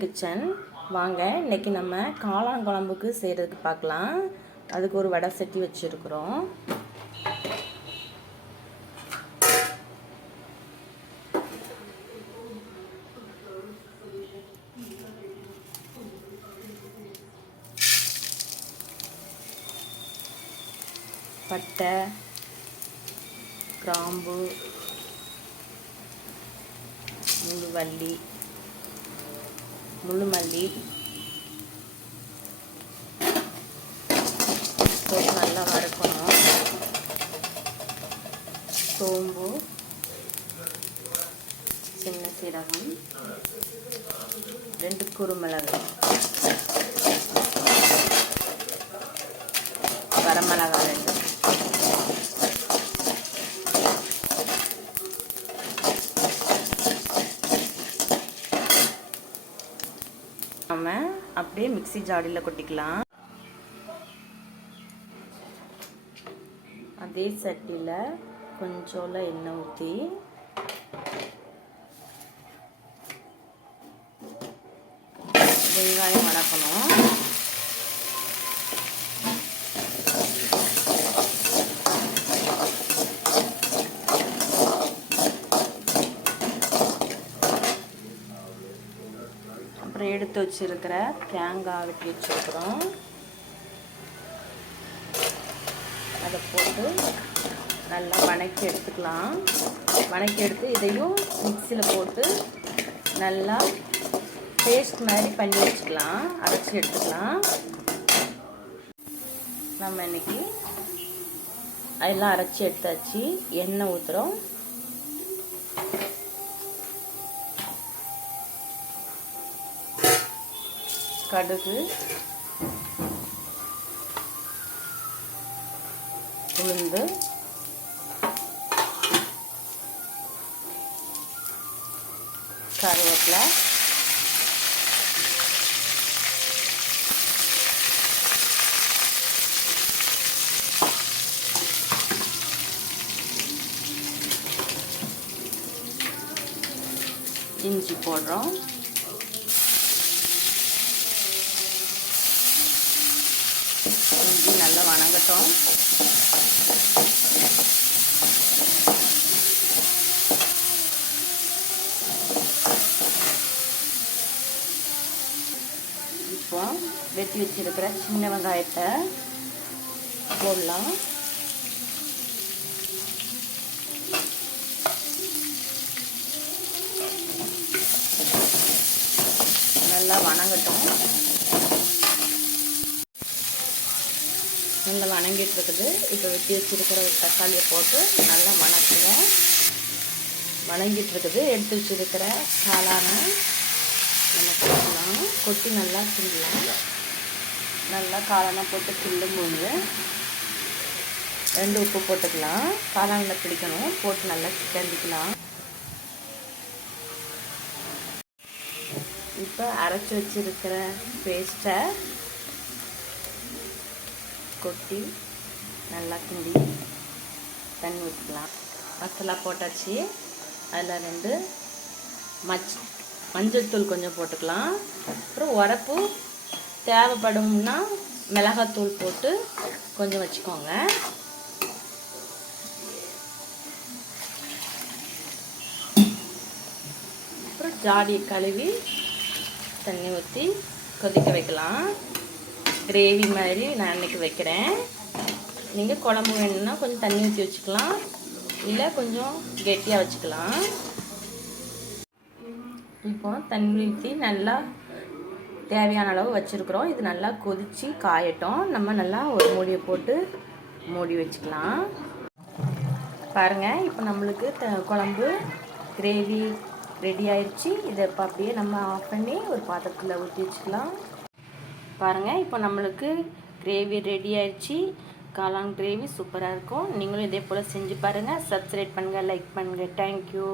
Kitchen வாங்க இன்னைக்கு நம்ம காளான் குழம்புக்கு செய்கிறதுக்கு பார்க்கலாம். அதுக்கு ஒரு வடை சட்டி வச்சுருக்குறோம். பட்டை, கிராம்பு, முழு மல்லி போட்டு நல்லா வறுக்கணும். சோம்பு, சின்ன சீரகம், 2 குறுமிளகு, வரமிளகாய் 2. நம்ம அப்படியே மிக்ஸி ஜாடியில் கொட்டிக்கலாம். அதே சட்டியில் கொஞ்சோல எண்ணெய் ஊற்றி வெங்காயம் வதக்கணும். அப்புறம் எடுத்து வச்சிருக்கிற தேங்காய் வெட்டி வச்சுருக்குறோம். அதை போட்டு நல்லா வதக்கி எடுத்துக்கலாம். வதக்கி எடுத்து இதையும் மிக்சியில் போட்டு நல்லா பேஸ்ட் மாதிரி பண்ணி வச்சுக்கலாம், அரைச்சி எடுத்துக்கலாம். நம்ம இன்னைக்கு அதெல்லாம் அரைச்சி எடுத்தாச்சு. எண்ணெய் ஊற்றுறோம். கடுகு, உளுந்து, கருவேப்பிலை, இஞ்சி போடுறோம். இஞ்சி நல்லா வணங்கட்டும். இப்போ வெட்டி வச்சிருக்கிற சின்ன வெங்காயத்தை போடலாம். நல்லா வணங்கட்டும். நல்லா வணங்கிட்டு இருக்குது. இப்போ வெட்டி வச்சிருக்கிற ஒரு தக்காளியை போட்டு நல்லா வணக்குவோம். வணங்கிட்டு இருக்குது. எடுத்து வச்சிருக்கிற காளானை நம்ம கொட்டலாம். கொட்டி நல்லா கிண்டலாம். நல்லா காளானை போட்டு கிண்டும்போது 2 உப்பு போட்டுக்கலாம். காளானில் பிடிக்கணும். போட்டு நல்லா கிண்டிக்கலாம். இப்போ அரைச்சி வச்சிருக்கிற பேஸ்ட்டை கொட்டி நல்லா கிண்டி தண்ணி ஊற்றிக்கலாம். மசாலா போட்டாச்சு. அதில் 2 மஞ்சள் தூள் கொஞ்சம் போட்டுக்கலாம். அப்புறம் உரப்பு தேவைப்படும்னா மிளகாத்தூள் போட்டு கொஞ்சம் வச்சுக்கோங்க. அப்புறம் ஜாடியை கழுவி தண்ணி ஊற்றி கொதிக்க வைக்கலாம். கிரேவி மாதிரி நான் இன்றைக்கி வைக்கிறேன். நீங்கள் குழம்பு வேணும்னா கொஞ்சம் தண்ணி ஊற்றி வச்சுக்கலாம், இல்லை கொஞ்சம் கெட்டியாக வச்சுக்கலாம். இப்போ தண்ணி ஊற்றி நல்லா தேவையான அளவு வச்சுருக்குறோம். இது நல்லா கொதித்து காயட்டும். நம்ம நல்லா ஒரு மூடியை போட்டு மூடி வச்சுக்கலாம். பாருங்கள், இப்போ நம்மளுக்கு குழம்பு கிரேவி ரெடி ஆயிடுச்சு. இதை இப்போ அப்படியே நம்ம ஆஃப் பண்ணி ஒரு பாத்திரத்தில் ஊற்றி வச்சுக்கலாம். பாருங்கள், இப்போ நம்மளுக்கு கிரேவி ரெடி ஆயிடுச்சு. காளான் கிரேவி சூப்பராக இருக்கும். நீங்களும் இதே போல் செஞ்சு பாருங்கள். சப்ஸ்கிரைப் பண்ணுங்கள், லைக் பண்ணுங்கள். தேங்க்யூ.